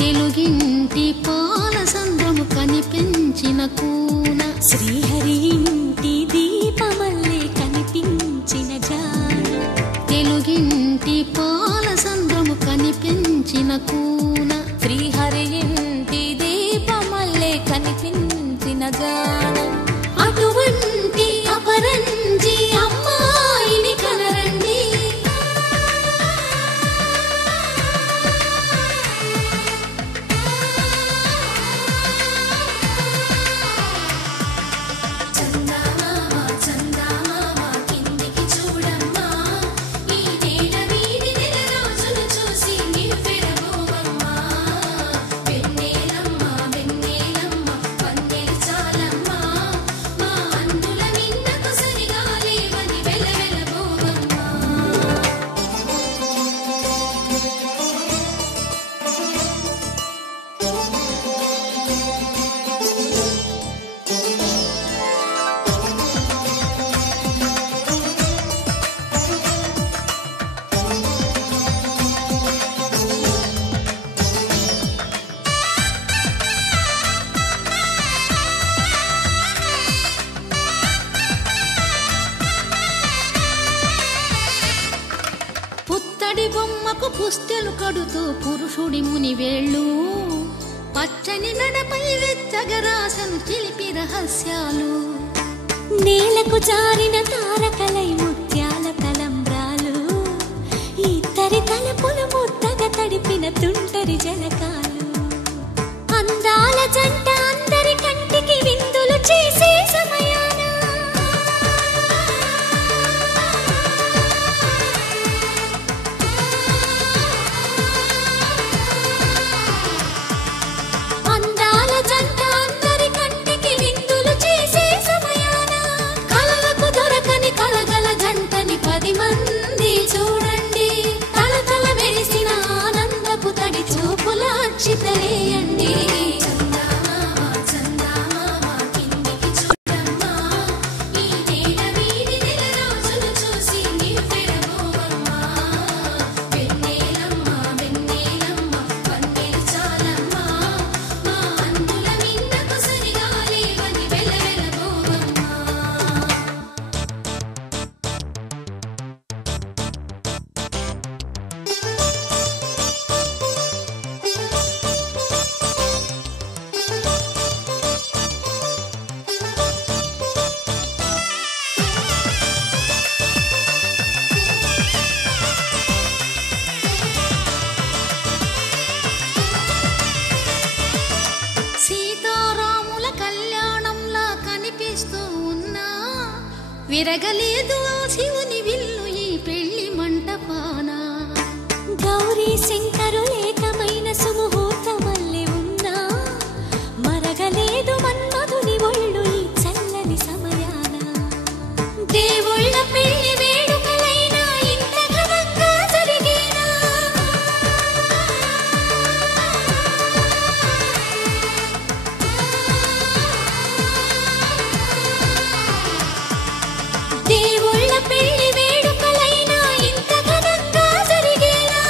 తెలుగింటి పాల సంద్రము కనిపించిన కూన శ్రీహరి ఇంటి దీపమల్లే కనిపించిన జాన తెలుగింటి పాల సంద్రము కనిపించిన కూన శ్రీహరి ఇంటి దీపమల్లే కనిపించిన జాన అటువంటి అపరంజి అమ్మాయిని కనరండి బొమ్మకు పుస్తెలు కడుతూ పురుషుడి ముని వేళ్ళు పచ్చని నడపై వెచ్చగరాసను చిలిపి రహస్యాలు నేలకు జారిన తారకలై ముత్యాల తలంబ్రాలు ఇద్దరి తలపులు ముద్దగా తడిపిన తుంటరి జలకాలు అందాల జంట అందరి కంటికి విందులు చేసే సమయాన చితలేయండి విరగలేదు ఆ శివుని విల్లు ఈ పెళ్లి మంటపాన. గౌరీ శంకరులేకమైన సుముహూర్తమల్లె ఉన్నా మరగలేదు మన్మధుని ఒళ్ళు ఈ చల్లని సమయాన. దేవుళ్ళ పెళ్లి వేడుకలైనా ఇంత ఘనంగా జరిగేనా? దేవుళ్ళ పెళ్లి వేడుకలైనా ఇంత ఘనంగా జరిగేనా?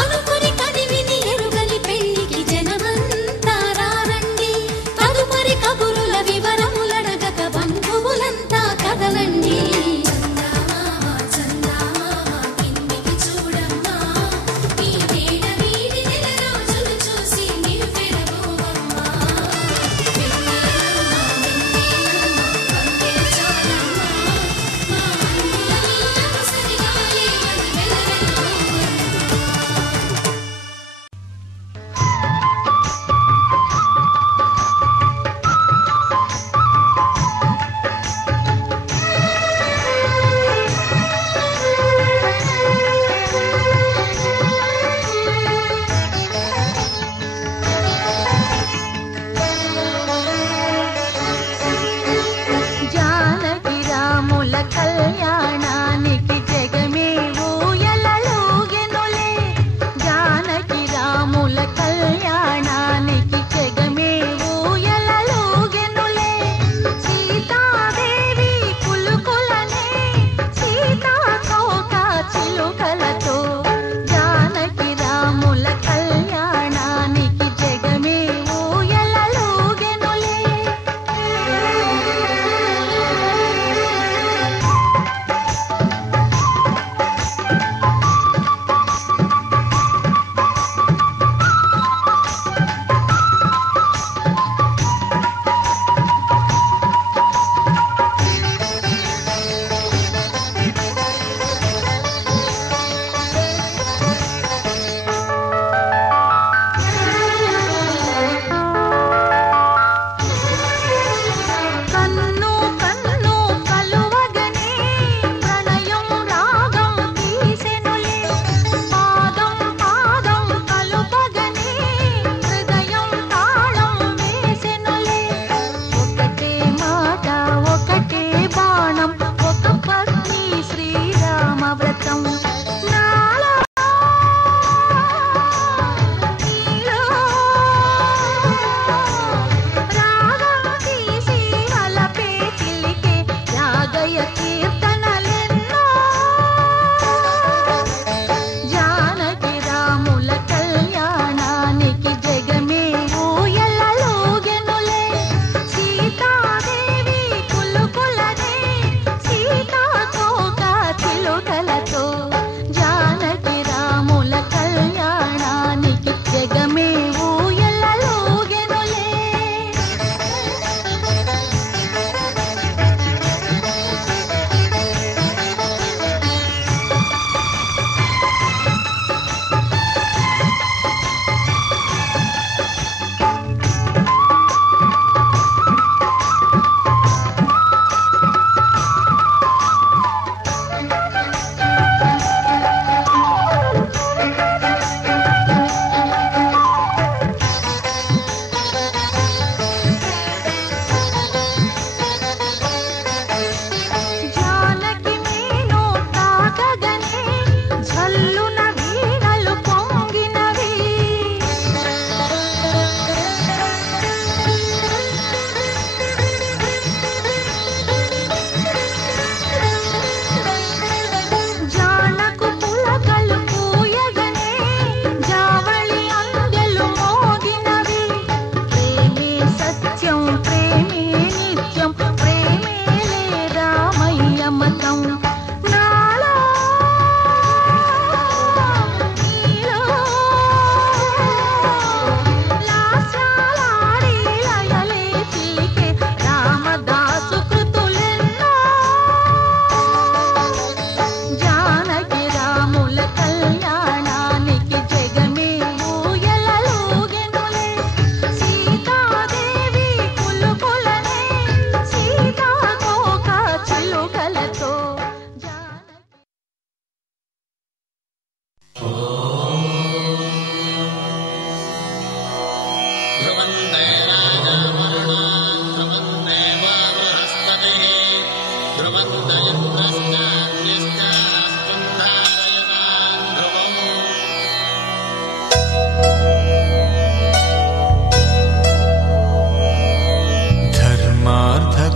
అనుకుని కదివిని ఎరుగని పెళ్లికి జనమంతా రారండి. తదుపరి కబురుల వివరములడగక బంధువులంతా కదలండి. కిందికి చూడమ్మా, ఈ వేడ వీడి నెల రోజులు చూసి నివ్వెరబోవమ్మా. జానకి రాముల కళ్యాణానికి జగమే ఊయలలూగెనులే. జానకి రాముల కళ్యాణానికి జగమే ఊయలలూగెనులే. సీతాదేవి పులుకులనే సీతాకోక చిలుకలతో జానకి రాముల కళ్యాణానికి జగమే ఊయలలూగెనులే.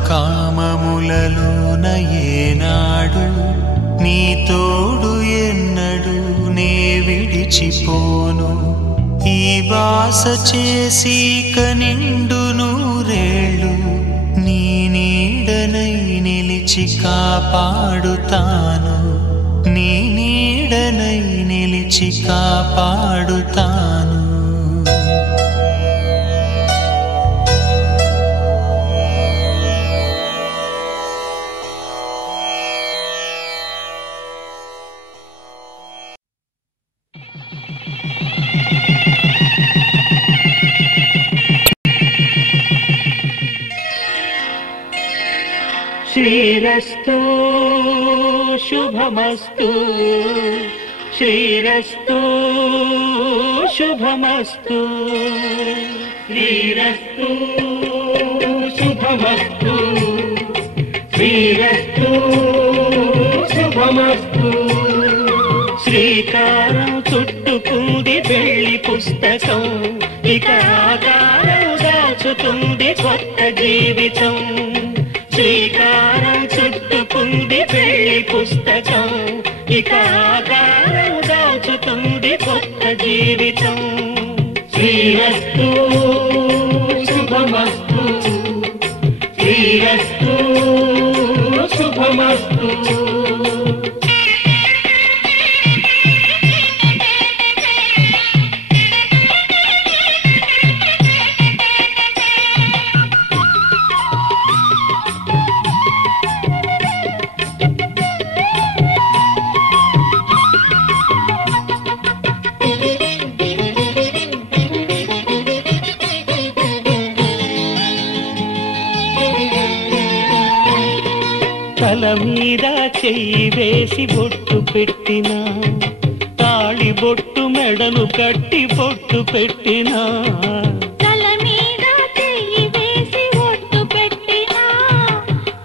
కామములలోన ఏనాడు నీ తోడు ఎన్నడు నే విడిచిపోను ఈ వాస చేసి కనిండు నూరేళ్ళు నీ నీడనై నిలిచి కాపాడుతాను నీ నీడనై నిలిచి కాపాడుతాను శ్రీరస్తు శుభమస్తు శ్రీరస్తు శుభమస్తు శ్రీరస్తు శుభమస్తు శ్రీరస్తు శుభమస్తు శ్రీకారం చుట్టుకుంది పెళ్లి పుస్తకం ఇక ఆకారం దాచుతుంది కొత్త జీవితం శ్రీకారం చుట్టుకుంది పెళ్లి పుస్తకం ఇక ఆకారం దాచుతుంది కొత్త జీవితం శ్రీరస్తు శుభమస్తు శ్రీరస్తు శుభమస్తు తల మీద చెయ్యి వేసి బొట్టు పెట్టినా తాళి బొట్టు మెడను కట్టి బొట్టు పెట్టినా తల మీద చెయ్యి వేసి బొట్టు పెట్టినా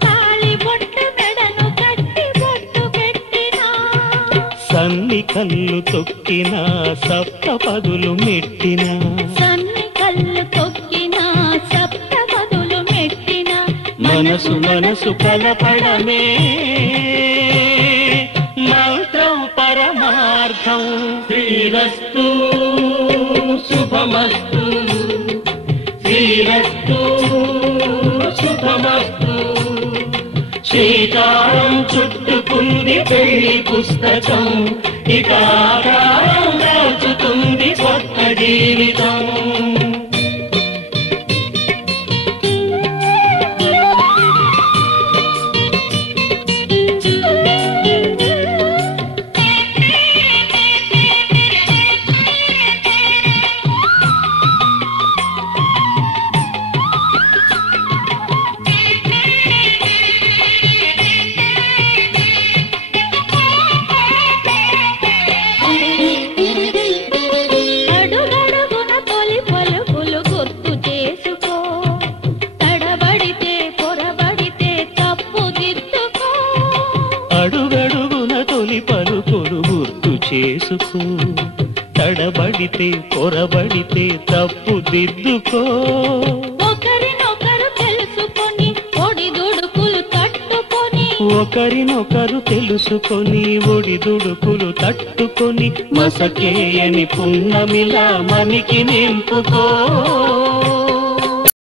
తాళి బొట్టు మెడను కట్టి బొట్టు పెట్టినా సన్ని కళ్ళు తొక్కినా సప్త పదులు మెట్టినా సన్ని కళ్ళు తొక్కినా సప్త పదులు మెట్టినా మనసు మనసు కలపడమే మంత్రం పరమార్థం శ్రీరస్తు శుభమస్తు శ్రీరస్తు శుభమస్తు శ్రీకారం చుట్టుకుంది పెళ్లి పుస్తకం ఇక ఆకారం దాచుతుంది కొత్త జీవితం చేసుకో తడబడితే పొరబడితే తప్పు దిద్దుకో ఒకరినొకరు తెలుసుకొని ఒడిదుడుకులు తట్టుకొని ఒకరినొకరు తెలుసుకొని ఒడిదుడుకులు తట్టుకొని మసకేయని పున్నమిలా మనికి నింపుకో